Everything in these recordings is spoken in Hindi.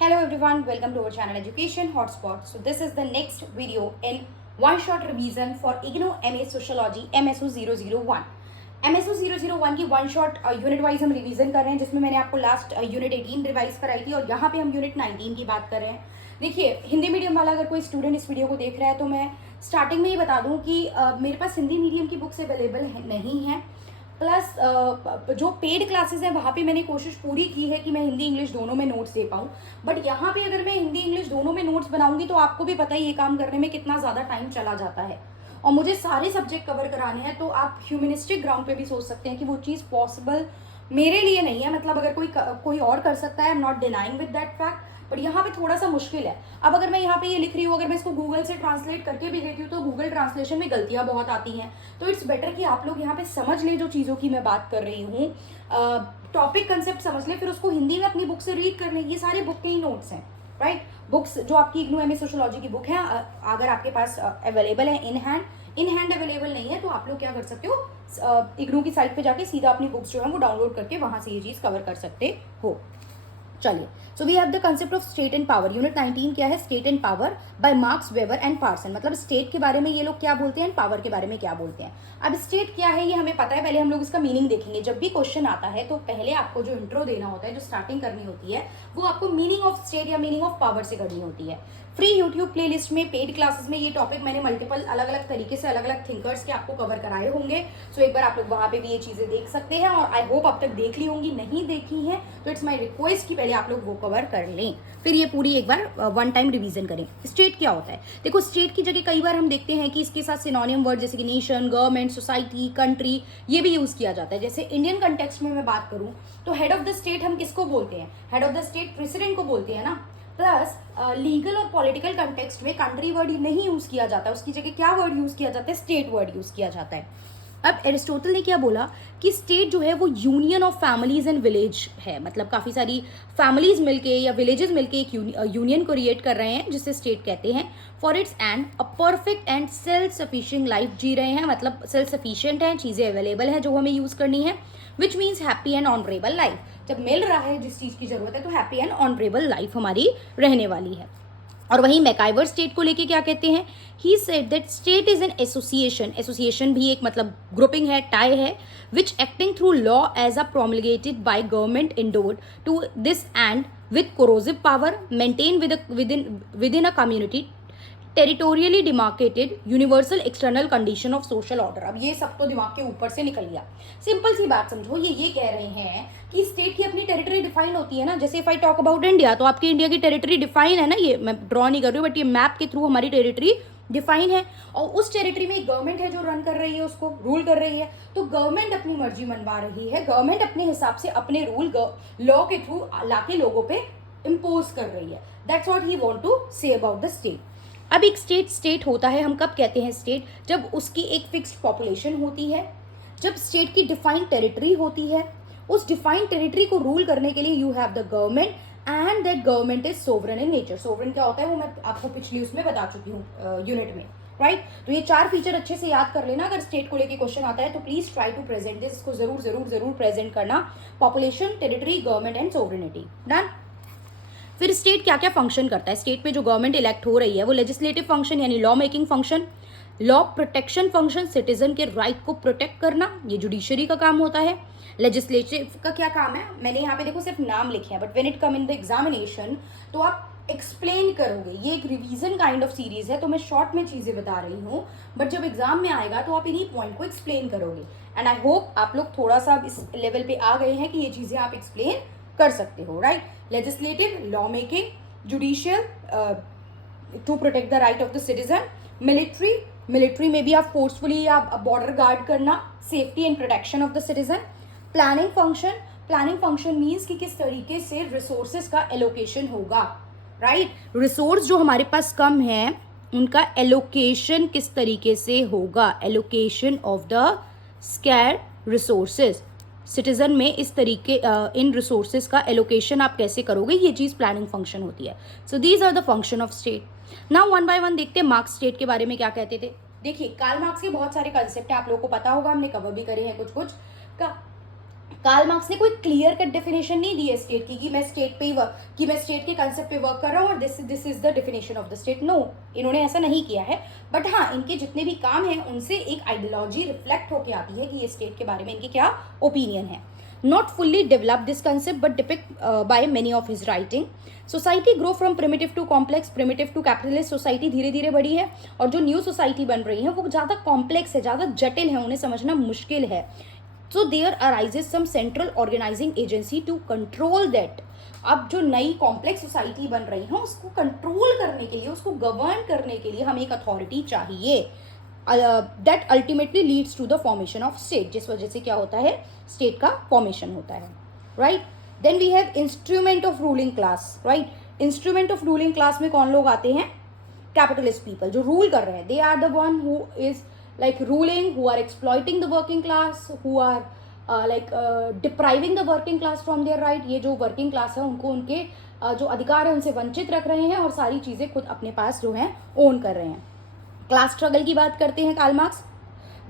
Hello everyone, welcome to our channel Education Hotspot. So this is the next video in one shot revision for IGNOU MA Sociology MSO 001. MSO 001 की वन शॉट यूनिट वाइज हम रिवीजन कर रहे हैं, जिसमें मैंने आपको लास्ट यूनिट 18 रिवाइज कराई थी और यहाँ पे हम यूनिट 19 की बात कर रहे हैं. देखिए, हिंदी मीडियम वाला अगर कोई स्टूडेंट इस वीडियो को देख रहा है तो मैं स्टार्टिंग में ही बता दूं कि मेरे पास हिंदी मीडियम की बुक्स अवेलेबल नहीं है. प्लस जो पेड क्लासेस हैं वहाँ पे मैंने कोशिश पूरी की है कि मैं हिंदी इंग्लिश दोनों में नोट्स दे पाऊँ. बट यहाँ पे अगर मैं हिंदी इंग्लिश दोनों में नोट्स बनाऊंगी तो आपको भी पता ही ये काम करने में कितना ज़्यादा टाइम चला जाता है और मुझे सारे सब्जेक्ट कवर कराने हैं. तो आप ह्यूमनिस्टिक ग्राउंड पे भी सोच सकते हैं कि वो चीज़ पॉसिबल मेरे लिए नहीं है. मतलब अगर कोई और कर सकता है, I am not denying with that fact, but यहाँ पे थोड़ा सा मुश्किल है. अब अगर मैं यहाँ पे ये लिख रही हूँ, अगर मैं इसको गूगल से ट्रांसलेट करके भी देती हूँ तो गूगल ट्रांसलेशन में गलतियाँ बहुत आती हैं. तो इट्स बेटर कि आप लोग यहाँ पे समझ लें जो चीज़ों की मैं बात कर रही हूँ, टॉपिक कंसेप्ट समझ लें, फिर उसको हिंदी में अपनी बुक से रीड कर लें. ये सारे बुक के ही नोट्स हैं, राइट. बुक्स जो आपकी इग्नू एमए सोशियोलॉजी की बुक है, अगर आपके पास अवेलेबल है इन हैंड अवेलेबल नहीं है तो आप लोग क्या कर सकते हो, इग्नू की साइट पे जाके सीधा अपनी बुक्स जो है वो डाउनलोड करके वहां से ये चीज़ कवर कर सकते हो. चलिए, so we have the concept of state and power. Unit 19 क्या है? State and power by Marx, Weber and Parson. मतलब स्टेट के बारे में ये लोग क्या बोलते हैं, पावर के बारे में क्या बोलते हैं. अब स्टेट क्या है ये हमें पता है, पहले हम लोग इसका मीनिंग देखेंगे. जब भी क्वेश्चन आता है तो पहले आपको जो इंट्रो देना होता है, जो स्टार्टिंग करनी होती है, वो आपको मीनिंग ऑफ स्टेट या मीनिंग ऑफ पावर से करनी होती है. फ्री यूट्यूब प्लेलिस्ट में पेड क्लासेस में ये टॉपिक मैंने मल्टीपल अलग अलग तरीके से अलग अलग थिंकर्स के आपको कवर कराए होंगे. सो एक बार आप लोग वहां पे भी ये चीजें देख सकते हैं और आई होप अब तक देख ली होंगी. नहीं देखी है तो इट्स माई रिक्वेस्ट कि पहले आप लोग वो कवर कर लें, फिर ये पूरी एक बार वन टाइम रिवीजन करें. स्टेट क्या होता है? देखो, स्टेट की जगह कई बार हम देखते हैं कि इसके साथ सिनोनियम वर्ड जैसे कि नेशन, गवर्नमेंट, सोसाइटी, कंट्री, ये भी यूज किया जाता है. जैसे इंडियन कंटेक्स्ट में मैं बात करूं तो हेड ऑफ द स्टेट हम किसको बोलते हैं? Head of the state president को बोलते हैं ना. प्लस लीगल और पॉलिटिकल कंटेक्स्ट में कंट्री वर्ड नहीं यूज किया जाता, उसकी जगह क्या वर्ड यूज किया जाता है? स्टेट वर्ड यूज किया जाता है. अब एरिस्टोटल ने क्या बोला कि स्टेट जो है वो union of families and village है. मतलब काफी सारी फैमिलीज मिलके या विलेजेस मिलके एक यूनियन को क्रिएट कर रहे हैं, जिसे स्टेट कहते हैं. For its end a perfect and self sufficient life जी रहे हैं. मतलब सेल्फ सफिशिएंट है, चीजें अवेलेबल हैं जो हमें यूज करनी है. Which means happy and honourable life. जब मिल रहा है जिस चीज की जरूरत है तो हैप्पी एंड ऑनरेबल लाइफ हमारी रहने वाली है. और वहीं मैकाइवर स्टेट को लेके क्या कहते हैं? He said that state is an association. Association भी एक मतलब ग्रुपिंग है, टाई है, which acting through law as a promulgated by government endowed to this and with coercive power maintain within a community territorially demarcated universal external condition of social order. अब ये सब तो दिमाग के ऊपर से निकल गया. सिंपल सी बात समझो, ये कह रहे हैं कि स्टेट की अपनी टेरिटरी डिफाइन होती है ना. जैसे if I talk about India, तो आपकी इंडिया की टेरिटरी डिफाइन है ना. ये मैं ड्रॉ नहीं कर रही हूँ, बट ये मैप के थ्रू हमारी टेरिटरी डिफाइन है और उस टेरिटरी में एक गवर्नमेंट है जो रन कर रही है, उसको रूल कर रही है. तो गवर्नमेंट अपनी मर्जी मनवा रही है, गवर्नमेंट अपने हिसाब से अपने रूल लॉ के थ्रू लाके लोगों पे इम्पोज कर रही है. That's what he want to say about the state. अब एक स्टेट होता है, हम कब कहते हैं स्टेट? जब उसकी एक फिक्स्ड पॉपुलेशन होती है, जब स्टेट की डिफाइंड टेरिटरी होती है, उस डिफाइंड टेरिटरी को रूल करने के लिए you have the government and that government is sovereign in nature. Sovereign क्या होता है वो मैं आपको पिछली उसमें बता चुकी हूँ यूनिट में, राइट. तो ये चार फीचर अच्छे से याद कर लेना. अगर स्टेट को लेके क्वेश्चन आता है तो please try to present this. इसको जरूर जरूर जरूर प्रेजेंट करना. Population, territory, government and sovereignty. Done. फिर स्टेट क्या क्या फंक्शन करता है? स्टेट पे जो गवर्नमेंट इलेक्ट हो रही है वो लेजिस्लेटिव फंक्शन यानी law making function, law protection function, citizen के राइट को प्रोटेक्ट करना, ये जुडिशरी का काम होता है. लेजिस्लेटिव का क्या काम है? मैंने यहाँ पे देखो सिर्फ नाम लिखे हैं, but when it come in the examination तो आप एक्सप्लेन करोगे. ये एक रिवीजन काइंड ऑफ सीरीज है तो मैं शॉर्ट में चीजें बता रही हूँ, बट जब एग्जाम में आएगा तो आप इन्हीं पॉइंट को एक्सप्लेन करोगे. एंड आई होप आप लोग थोड़ा सा इस लेवल पे आ गए हैं कि ये चीजें आप एक्सप्लेन कर सकते हो, right. Legislative, law making, judicial to protect the right of the citizen, military में भी आप फोर्सफुली या बॉर्डर गार्ड करना, safety and protection of the citizen. Planning function means कि किस तरीके से रिसोर्सेज का एलोकेशन होगा, राइट. रिसोर्स जो हमारे पास कम है उनका एलोकेशन किस तरीके से होगा, allocation of the scare resources. Citizen में इस तरीके इन रिसोर्सेज का एलोकेशन आप कैसे करोगे, ये चीज प्लानिंग फंक्शन होती है. So these are the function of state. Now one by one देखते हैं मार्क्स स्टेट के बारे में क्या कहते थे. देखिए, कार्ल मार्क्स के बहुत सारे कंसेप्ट है, आप लोगों को पता होगा, हमने कवर भी करे हैं कुछ कुछ का. कार्ल मार्क्स ने कोई क्लियर कट डेफिनेशन नहीं दी है स्टेट की कि मैं स्टेट पे ही वर्क, कि मैं स्टेट के कंसेप्ट पे वर्क कर रहा हूँ और this is the definition of the state. No, इन्होंने ऐसा नहीं किया है। बट हाँ, इनके जितने भी काम हैं उनसे एक आइडियोलॉजी रिफ्लेक्ट होकर आती है कि ये स्टेट के बारे में इनके क्या ओपिनियन है। Not fully developed this concept but depict by many of his writing. Society grow from primitive to complex, primitive to capitalist society धीरे धीरे बढ़ी है, और जो न्यू सोसाइटी बन रही है वो ज़्यादा कॉम्प्लेक्स है, ज़्यादा जटिल है, उन्हें समझना मुश्किल है। So there arises some central organising agency to control that. अब जो नई कॉम्प्लेक्स सोसाइटी बन रही है उसको कंट्रोल करने के लिए, उसको गवर्न करने के लिए हमें एक अथॉरिटी चाहिए। That ultimately leads to the formation of state, जिस वजह से क्या होता है, स्टेट का फॉर्मेशन होता है, right. Then we have instrument of ruling class, right. Instrument of ruling class में कौन लोग आते हैं? कैपिटलिस्ट पीपल, जो रूल कर रहे हैं। They are the one who is like ruling, who are exploiting the working class, who are depriving the working class from their right। ये जो वर्किंग क्लास है उनको उनके जो अधिकार है उनसे वंचित रख रहे हैं और सारी चीज़ें खुद अपने पास जो है ओन कर रहे हैं। क्लास स्ट्रगल की बात करते हैं कार्ल मार्क्स,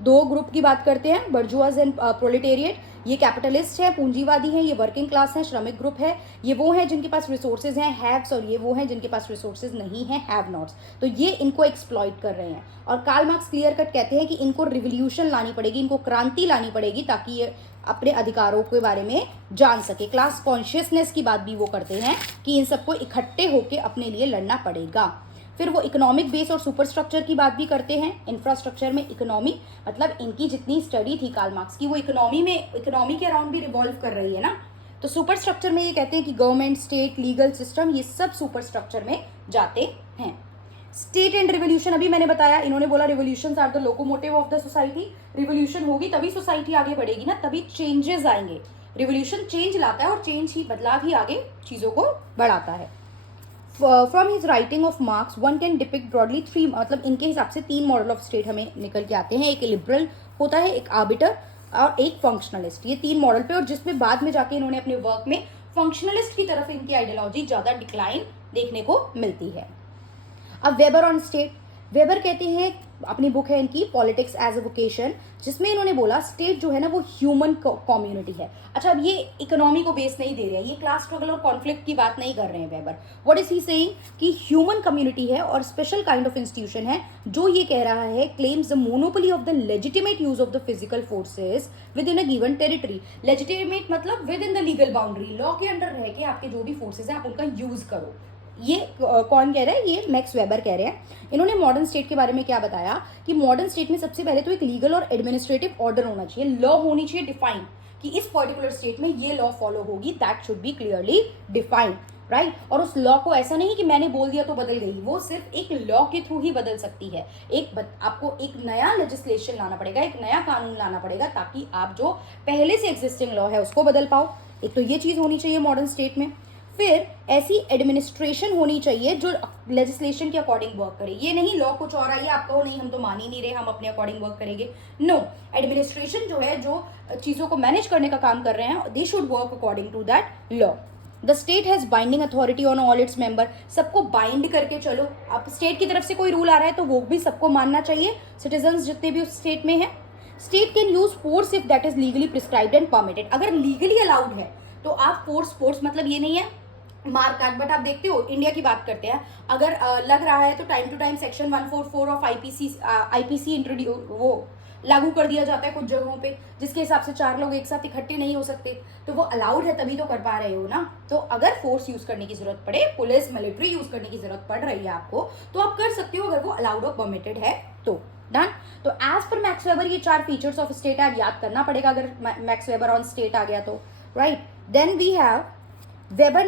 दो ग्रुप की बात करते हैं, बर्जुआज एंड प्रोलेटेरिएट। ये कैपिटलिस्ट है, पूंजीवादी हैं, ये वर्किंग क्लास है, श्रमिक ग्रुप है। ये वो हैं जिनके पास रिसोर्सेज हैं, हैव्स, और ये वो हैं जिनके पास रिसोर्सेज नहीं हैं, हैव नॉट्स। तो ये इनको एक्सप्लॉइट कर रहे हैं और कार्ल मार्क्स क्लियर कट कहते हैं कि इनको रिवोल्यूशन लानी पड़ेगी, इनको क्रांति लानी पड़ेगी ताकि ये अपने अधिकारों के बारे में जान सके। क्लास कॉन्शियसनेस की बात भी वो करते हैं कि इन सबको इकट्ठे होकर अपने लिए लड़ना पड़ेगा। फिर वो इकोनॉमिक बेस और सुपर स्ट्रक्चर की बात भी करते हैं। इंफ्रास्ट्रक्चर में इकोनॉमी, मतलब इनकी जितनी स्टडी थी कार्ल मार्क्स की वो इकोनॉमी के अराउंड भी रिवॉल्व कर रही है ना। तो सुपर स्ट्रक्चर में ये कहते हैं कि गवर्नमेंट, स्टेट, लीगल सिस्टम, ये सब सुपर स्ट्रक्चर में जाते हैं। स्टेट एंड रिवोल्यूशन अभी मैंने बताया, इन्होंने बोला revolutions are the locomotive of the society. Revolution होगी तभी सोसाइटी आगे बढ़ेगी ना, तभी चेंजेस आएंगे। रिवोल्यूशन चेंज लाता है और चेंज ही, बदलाव ही आगे चीज़ों को बढ़ाता है। From his writing of marks one can depict broadly three, मतलब इनके हिसाब से तीन मॉडल ऑफ स्टेट हमें निकल के आते हैं। एक लिबरल होता है, एक आर्बिटर और एक फंक्शनलिस्ट। ये तीन मॉडल पे, और जिसमें बाद में जाके इन्होंने अपने वर्क में फंक्शनलिस्ट की तरफ इनकी आइडियोलॉजी ज़्यादा डिक्लाइन देखने को मिलती है। अब वेबर ऑन स्टेट, वेबर कहते हैं, अपनी बुक है इनकी पॉलिटिक्स एज अ वोकेशन, जिसमें इन्होंने बोला स्टेट जो है ना वो ह्यूमन कम्युनिटी है। अच्छा, अब ये इकोनॉमी को बेस नहीं दे रहे हैं, ये क्लास स्ट्रगल और कॉन्फ्लिक्ट की बात नहीं कर रहे हैं weber. What is he saying कि ह्यूमन कम्युनिटी है और स्पेशल काइंड ऑफ इंस्टीट्यूशन है, जो ये कह रहा है claims the monopoly of the legitimate use of the physical forces within a given territory. Legitimate मतलब within the legal boundary, law के अंडर रह के आपके जो भी फोर्सेज हैं आप उनका यूज करो। ये कौन कह रहा है? ये मैक्स वेबर कह रहे हैं। इन्होंने मॉडर्न स्टेट के बारे में क्या बताया कि मॉडर्न स्टेट में सबसे पहले तो एक लीगल और एडमिनिस्ट्रेटिव ऑर्डर होना चाहिए, लॉ होनी चाहिए डिफाइन कि इस पर्टिकुलर स्टेट में ये लॉ फॉलो होगी, that should be clearly defined, right. और उस लॉ को ऐसा नहीं कि मैंने बोल दिया तो बदल गई, वो सिर्फ एक लॉ के थ्रू ही बदल सकती है। आपको एक नया लेजिस्लेशन लाना पड़ेगा, एक नया कानून लाना पड़ेगा ताकि आप जो पहले से एग्जिस्टिंग लॉ है उसको बदल पाओ। एक तो ये चीज़ होनी चाहिए मॉडर्न स्टेट में। फिर ऐसी एडमिनिस्ट्रेशन होनी चाहिए जो लेजिस्लेशन के अकॉर्डिंग वर्क करे। ये नहीं लॉ कुछ और आई है, आप कहो नहीं हम तो मान ही नहीं रहे, हम अपने अकॉर्डिंग वर्क करेंगे। नो, एडमिनिस्ट्रेशन जो है, जो चीज़ों को मैनेज करने का काम कर रहे हैं, they should work according to that law. The state has binding authority on all its member, सबको बाइंड करके चलो। अब स्टेट की तरफ से कोई रूल आ रहा है तो वो भी सबको मानना चाहिए, सिटीजन्स जितने भी उस स्टेट में हैं। State can use force if that is legally prescribed and permitted, अगर लीगली अलाउड है तो आप फोर्स मतलब ये नहीं है मार काट, बट आप देखते हो इंडिया की बात करते हैं, अगर लग रहा है तो time to time section 144 of IPC introduce वो लागू कर दिया जाता है कुछ जगहों पे, जिसके हिसाब से 4 लोग एक साथ इकट्ठे नहीं हो सकते, तो वो अलाउड है तभी तो कर पा रहे हो ना। तो अगर फोर्स यूज करने की जरूरत पड़े, पुलिस मिलिट्री यूज करने की जरूरत पड़ रही है आपको, तो आप कर सकते हो अगर वो अलाउड और परमिटेड है तो। डन। तो एज पर मैक्स वेबर ये 4 फीचर्स ऑफ स्टेट है, याद करना पड़ेगा अगर मैक्स वेबर ऑन स्टेट आ गया तो, right. Then we have Weber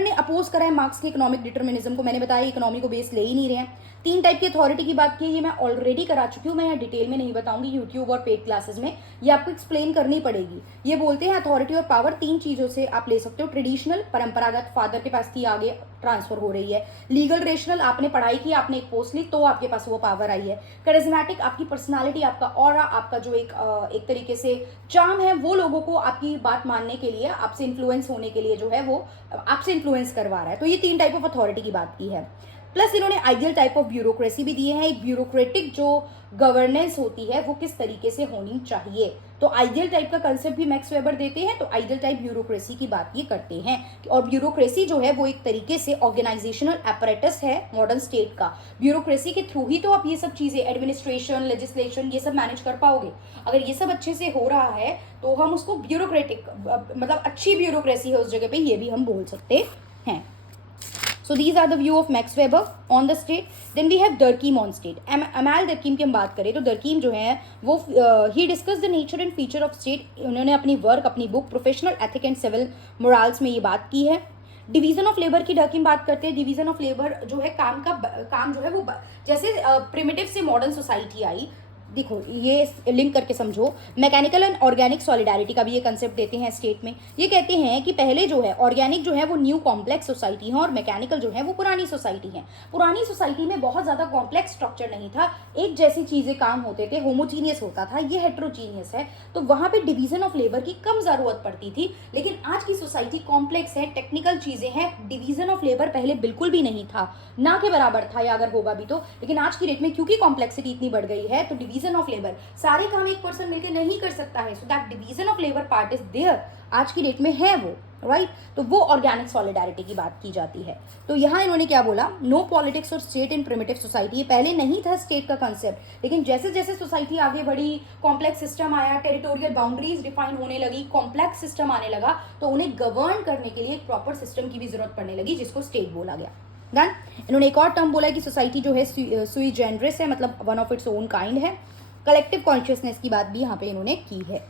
ने अपोज करा है मार्क्स के इकोनॉमिक डिटर्मिनिज्म को। मैंने बताया इकोनॉमी को बेस ले ही नहीं रहे हैं। 3 टाइप की अथॉरिटी की बात की है, ये मैं ऑलरेडी करा चुकी हूँ, मैं यहाँ डिटेल में नहीं बताऊंगी, यूट्यूब और पेड क्लासेस में ये आपको एक्सप्लेन करनी पड़ेगी। ये बोलते हैं अथॉरिटी और पावर 3 चीज़ों से आप ले सकते हो। ट्रेडिशनल, परंपरागत, फादर के पास थी, आगे ट्रांसफर हो रही है। लीगल, रेशनल, आपने पढ़ाई की, आपने एक पोस्ट ली तो आपके पास वो पावर आई है। करिज्मेटिक, आपकी पर्सनालिटी, आपका ऑरा, आपका जो एक तरीके से चार्म है, वो लोगों को आपकी बात मानने के लिए, आपसे इन्फ्लुएंस होने के लिए जो है वो आपसे इन्फ्लुएंस करवा रहा है। तो ये 3 टाइप ऑफ अथॉरिटी की बात की है। प्लस इन्होंने आइडियल टाइप ऑफ ब्यूरोक्रेसी भी दिए हैं, एक ब्यूरोक्रेटिक जो गवर्नेंस होती है वो किस तरीके से होनी चाहिए। तो आइडियल टाइप का कंसेप्ट भी मैक्स वेबर देते हैं, तो आइडियल टाइप ब्यूरोक्रेसी की बात ये करते हैं। और ब्यूरोक्रेसी जो है वो एक तरीके से ऑर्गेनाइजेशनल एपरेटस है मॉडर्न स्टेट का। ब्यूरोक्रेसी के थ्रू ही तो आप ये सब चीज़ें, एडमिनिस्ट्रेशन, लेजिस्लेशन, ये सब मैनेज कर पाओगे। अगर ये सब अच्छे से हो रहा है तो हम उसको ब्यूरोक्रेटिक, मतलब अच्छी ब्यूरोक्रेसी है उस जगह पे, ये भी हम बोल सकते हैं। So these are the view of Max Weber on the state. Then we have Durkheim on state. Amal Durkheim की हम बात करें तो Durkheim जो है वो he discussed the nature and feature of state. उन्होंने अपनी वर्क, अपनी book professional ethic and civil morals में ये बात की है। डिवीजन ऑफ लेबर की Durkheim बात करते हैं। डिवीजन ऑफ लेबर जो है काम जो है वो जैसे प्रिमिटिव से मॉडर्न सोसाइटी आई, देखो ये लिंक करके समझो। मैकेनिकल एंड ऑर्गेनिक सॉलिडारिटी का भी ये कंसेप्ट देते हैं स्टेट में। ये कहते हैं कि पहले जो है ऑर्गेनिक जो है वो न्यू कॉम्प्लेक्स सोसाइटी है और मैकेनिकल जो है वो पुरानी सोसाइटी है। पुरानी सोसाइटी में बहुत ज़्यादा कॉम्प्लेक्स स्ट्रक्चर नहीं था, एक जैसी चीज़ें काम होते थे, होमोजीनियस होता था। ये हेट्रोजीनियस है, तो वहाँ पे डिवीजन ऑफ लेबर की कम ज़रूरत पड़ती थी। लेकिन आज की सोसाइटी कॉम्प्लेक्स है, टेक्निकल चीज़ें हैं, डिवीजन ऑफ लेबर पहले बिल्कुल भी नहीं था, ना के बराबर था, या अगर होगा भी तो। लेकिन आज की डेट में क्योंकि कॉम्प्लेक्सिटी इतनी बढ़ गई है तो डिवीजन ऑफ लेबर, सारे काम एक पर्सन मिलकर नहीं कर सकता है, so that division of labour part is there, आज की डेट में है वो, राइट। तो वो ऑर्गेनिक सॉलिडारिटी की बात की जाती है। तो यहाँ इन्होंने क्या बोला, नो पॉलिटिक्स और स्टेट इन प्रिमिटिव सोसाइटी। ये पहले नहीं था स्टेट का कंसेप्ट, लेकिन जैसे जैसे सोसाइटी आगे बढ़ी, कॉम्प्लेक्स सिस्टम आया, टेरिटोरियल बाउंड्रीज डिफाइन होने लगी, कॉम्प्लेक्स सिस्टम आने लगा, तो उन्हें गवर्न करने के लिए एक प्रॉपर सिस्टम की भी जरूरत पड़ने लगी, जिसको स्टेट बोला गया। डन। इन्होंने एक और टर्म बोला कि सोसाइटी जो है सुई जेनरस है, मतलब one of its own kind है। कलेक्टिव कॉन्शियसनेस की बात भी यहाँ पे इन्होंने की है,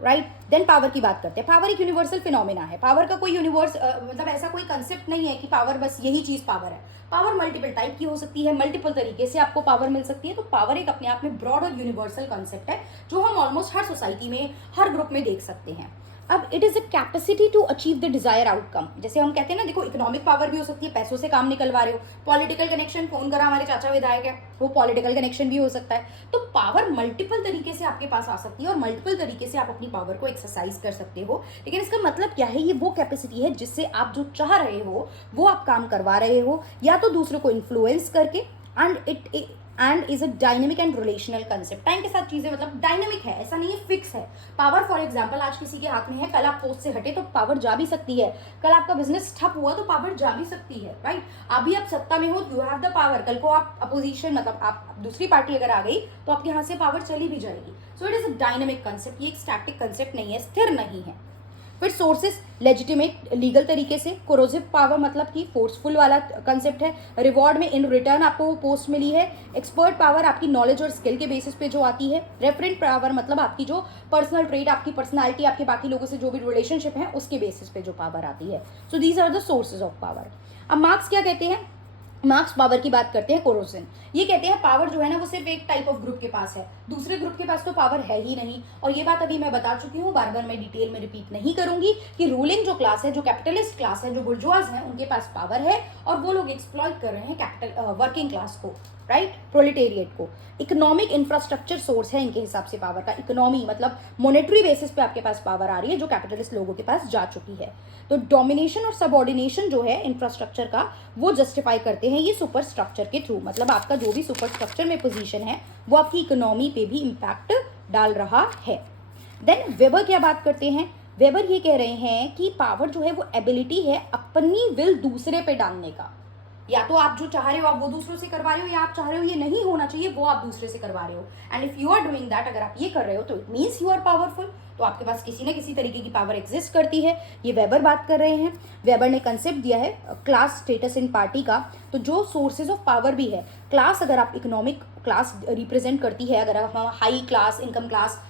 राइट। देन पावर की बात करते हैं। पावर एक यूनिवर्सल फिनोमिना है। पावर का कोई यूनिवर्स मतलब ऐसा कोई कंसेप्ट नहीं है कि पावर बस यही चीज पावर है। पावर मल्टीपल टाइप की हो सकती है, मल्टीपल तरीके से आपको पावर मिल सकती है। तो पावर एक अपने आप में ब्रॉड और यूनिवर्सल कंसेप्ट है, जो हम ऑलमोस्ट हर सोसाइटी में, हर ग्रुप में देख सकते हैं। अब it is a capacity to achieve the desire outcome. जैसे हम कहते हैं ना, देखो इकोनॉमिक पावर भी हो सकती है, पैसों से काम निकलवा रहे हो। पॉलिटिकल कनेक्शन, फोन करा हमारे चाचा विधायक है, वो पॉलिटिकल कनेक्शन भी हो सकता है। तो पावर मल्टीपल तरीके से आपके पास आ सकती है और मल्टीपल तरीके से आप अपनी पावर को एक्सरसाइज कर सकते हो। लेकिन इसका मतलब क्या है, ये वो कैपेसिटी है जिससे आप जो चाह रहे हो वो आप काम करवा रहे हो, या तो दूसरों को इन्फ्लुएंस करके। And is a dynamic and relational concept. Time के साथ चीजें मतलब डायनेमिक है, ऐसा नहीं है फिक्स है। पावर फॉर एग्जांपल आज किसी के हाथ में है, कल आप पोस्ट से हटे तो पावर जा भी सकती है। कल आपका बिजनेस ठप हुआ तो पावर जा भी सकती है, राइट। अभी आप सत्ता में हो, यू हैव द पावर, कल को आप अपोजिशन, मतलब आप दूसरी पार्टी अगर आ गई तो आपके हाथ से पावर चली भी जाएगी। So it is a dynamic concept, ये एक स्टैटिक कंसेप्ट नहीं है, स्थिर नहीं है। फिर सोर्सेस लेजिटिमेट लीगल तरीके से। कोरोसिव पावर मतलब कि फोर्सफुल वाला कंसेप्ट है। रिवॉर्ड में इन रिटर्न आपको वो पोस्ट मिली है। एक्सपर्ट पावर आपकी नॉलेज और स्किल के बेसिस पे जो आती है। रेफरेंट पावर मतलब आपकी जो पर्सनल ट्रेड, आपकी पर्सनालिटी, आपके बाकी लोगों से जो भी रिलेशनशिप है उसके बेसिस पे जो पावर आती है। So these are the sources of power. अब मार्क्स क्या कहते हैं, मार्क्स पावर की बात करते हैं। कोरोसन ये कहते हैं पावर जो है ना वो सिर्फ एक टाइप ऑफ ग्रुप के पास है, दूसरे ग्रुप के पास तो पावर है ही नहीं। और ये बात अभी मैं बता चुकी हूँ, बार बार मैं डिटेल में रिपीट नहीं करूंगी कि रूलिंग जो क्लास है, जो कैपिटलिस्ट क्लास है, जो बुर्जुआज है, उनके पास पावर है और वो लोग एक्सप्लॉइट कर रहे हैं कैपिटल वर्किंग क्लास को, राइट, प्रोलेटेरिएट को। इकोनॉमिक इंफ्रास्ट्रक्चर सोर्स है इनके हिसाब से पावर का। इकोनॉमी मतलब मॉनेटरी बेसिस पे आपके पास पावर आ रही है जो कैपिटलिस्ट लोगों के पास जा चुकी है। तो डोमिनेशन और सबऑर्डिनेशन जो है इंफ्रास्ट्रक्चर का, वो जस्टिफाई करते हैं ये सुपर स्ट्रक्चर के थ्रू। मतलब आपका जो भी सुपर स्ट्रक्चर में पोजीशन है वो आपकी इकोनॉमी पे भी इम्पैक्ट डाल रहा है। देन वेबर क्या बात करते हैं, वेबर ये कह रहे हैं कि पावर जो है वो एबिलिटी है अपनी विल दूसरे पे डालने का। या तो आप जो चाह रहे हो आप वो दूसरों से करवा रहे हो, या आप चाह रहे हो ये नहीं होना चाहिए वो आप दूसरे से करवा रहे हो। And if you are doing that, अगर आप ये कर रहे हो तो it means you are powerful, तो आपके पास किसी न किसी तरीके की पावर एग्जिस्ट करती है। ये वेबर बात कर रहे हैं। वेबर ने कंसेप्ट दिया है क्लास स्टेटस इन पार्टी का। तो जो सोर्सेज ऑफ पावर भी है, क्लास अगर आप इकोनॉमिक क्लास रिप्रेजेंट करती है, अगर आप high class, income class,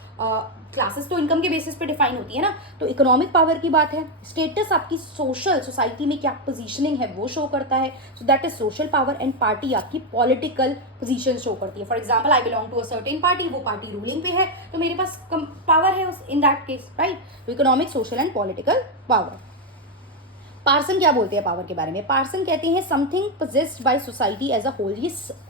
classes तो इनकम के बेसिस पे डिफाइन होती है ना, तो इकोनॉमिक पावर की बात है। स्टेटस आपकी सोशल सोसाइटी में क्या पोजीशनिंग है वो शो करता है, so that is social power. And party आपकी पॉलिटिकल पोजीशन शो करती है। For example I belong to a certain party, वो पार्टी रूलिंग पे है तो मेरे पास पावर है इन दैट केस, राइट। तो economic, social and political power. Parson क्या बोलते हैं पावर के बारे में? पार्सन कहते हैं something possessed by society as a whole. ये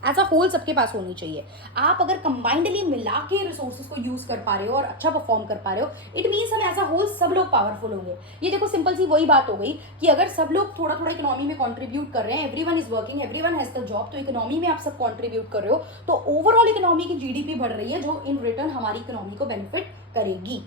एज अ होल सबके पास होनी चाहिए। आप अगर कंबाइंडली मिला के रिसोर्सेज को यूज कर पा रहे हो और अच्छा परफॉर्म कर पा रहे हो, इट मीन्स हम एज अ होल सब लोग पावरफुल होंगे। ये देखो सिंपल सी वही बात हो गई कि अगर सब लोग थोड़ा थोड़ा इकोनॉमी में कॉन्ट्रीब्यूट कर रहे हैं, everyone is working, everyone has the job, तो इकोनॉमी में आप सब कॉन्ट्रीब्यूट कर रहे हो, तो ओवरऑल इकोनॉमी की जीडीपी बढ़ रही है, जो इन रिटर्न हमारी इकोनॉमी को बेनिफिट करेगी।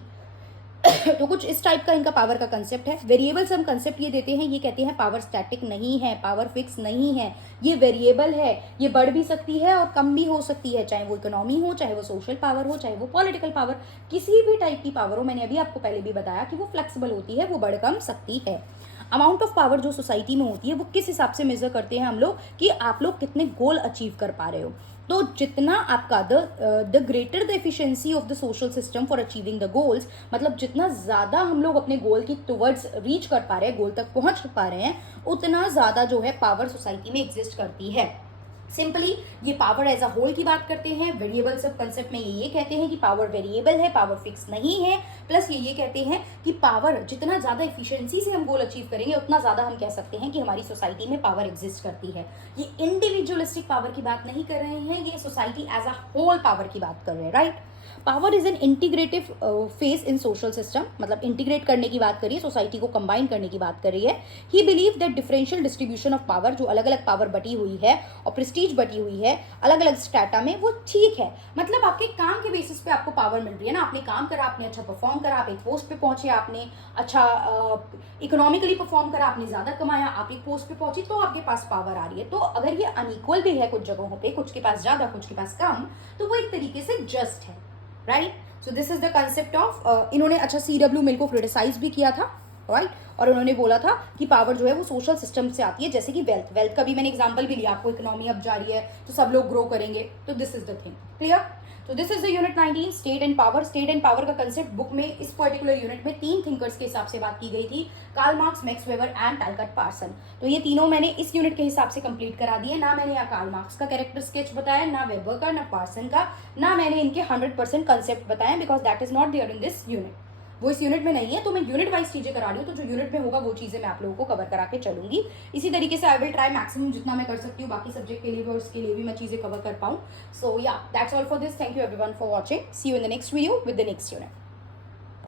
तो कुछ इस टाइप का इनका पावर का कंसेप्ट है। वेरिएबल्स हम कंसेप्ट ये देते हैं, ये कहते हैं पावर स्टैटिक नहीं है, पावर फिक्स नहीं है, ये वेरिएबल है, ये बढ़ भी सकती है और कम भी हो सकती है, चाहे वो इकोनॉमी हो, चाहे वो सोशल पावर हो, चाहे वो पॉलिटिकल पावर, किसी भी टाइप की पावर हो। मैंने अभी आपको पहले भी बताया कि वो फ्लेक्सिबल होती है, वो बढ़ कम सकती है। अमाउंट ऑफ पावर जो सोसाइटी में होती है वो किस हिसाब से मेजर करते हैं हम लोग कि आप लोग कितने गोल अचीव कर पा रहे हो। तो जितना आपका the greater the efficiency of the social system for achieving the goals, मतलब जितना ज़्यादा हम लोग अपने गोल की टुवर्ड्स रीच कर पा रहे हैं, गोल तक पहुंच पा रहे हैं, उतना ज़्यादा जो है पावर सोसाइटी में एग्जिस्ट करती है। सिंपली ये पावर एज अ होल की बात करते हैं। वेरिएबल सब कंसेप्ट में ये कहते हैं कि पावर वेरिएबल है, पावर फिक्स नहीं है। प्लस ये कहते हैं कि पावर जितना ज़्यादा एफिशिएंसी से हम गोल अचीव करेंगे, उतना ज़्यादा हम कह सकते हैं कि हमारी सोसाइटी में पावर एग्जिस्ट करती है। ये इंडिविजुअलिस्टिक पावर की बात नहीं कर रहे हैं, ये society as a whole power की बात कर रहे हैं, right. Power is an integrative face in social system, मतलब इंटीग्रेट करने की बात करिए, सोसाइटी को कंबाइन करने की बात कर रही है। ही believe that differential distribution of power, जो अलग अलग पावर बटी हुई है और प्रेस्टीज बटी हुई है अलग अलग स्टेटा में, वो ठीक है। मतलब आपके काम के बेसिस पे आपको पावर मिल रही है ना, आपने काम करा, आपने अच्छा परफॉर्म करा, आप एक पोस्ट पे पहुंचे, आपने अच्छा इकोनॉमिकली परफॉर्म करा, आपने ज्यादा कमाया, आप एक पोस्ट पे पहुंची, तो आपके पास पावर आ रही है। तो अगर ये अनइक्वल भी है कुछ जगहों पे, कुछ के पास ज्यादा, कुछ के पास कम, तो वो एक तरीके से जस्ट है, right. So this is the concept of, इन्होंने अच्छा CW मिल को क्रिटिसाइज भी किया था, राइट। और उन्होंने बोला था कि पावर जो है वो सोशल सिस्टम से आती है, जैसे कि वेल्थ का भी मैंने एग्जांपल भी लिया आपको। इकोनॉमी अब जा रही है तो सब लोग ग्रो करेंगे, तो this is the thing, clear. तो this is the unit 19, state and power. State and power का कंसेप्ट बुक में इस पर्टिकुलर यूनिट में 3 थिंकर्स के हिसाब से बात की गई थी, Karl Marx, Max Weber and Talcott Parson. तो ये तीनों मैंने इस यूनिट के हिसाब से कंप्लीट करा दिए। ना मैंने यहाँ कार्ल मार्क्स का कैरेक्टर स्केच बताया, ना वेबर का, ना पार्सन का, ना मैंने इनके 100% कंसेप्ट बताया, because that is not there in this unit. वो इस यूनिट में नहीं है, तो मैं यूनिट वाइज चीजें करा रही हूँ, तो जो यूनिट में होगा वो चीजें मैं आप लोगों को कवर करा के चलूंगी। इसी तरीके से आई विल ट्राई मैक्सिमम जितना मैं कर सकती हूँ, बाकी सब्जेक्ट के लिए भी और उसके लिए भी मैं चीजें कवर कर पाऊँ। So yeah that's all for this. Thank you everyone for watching. See you in the next video with the next unit.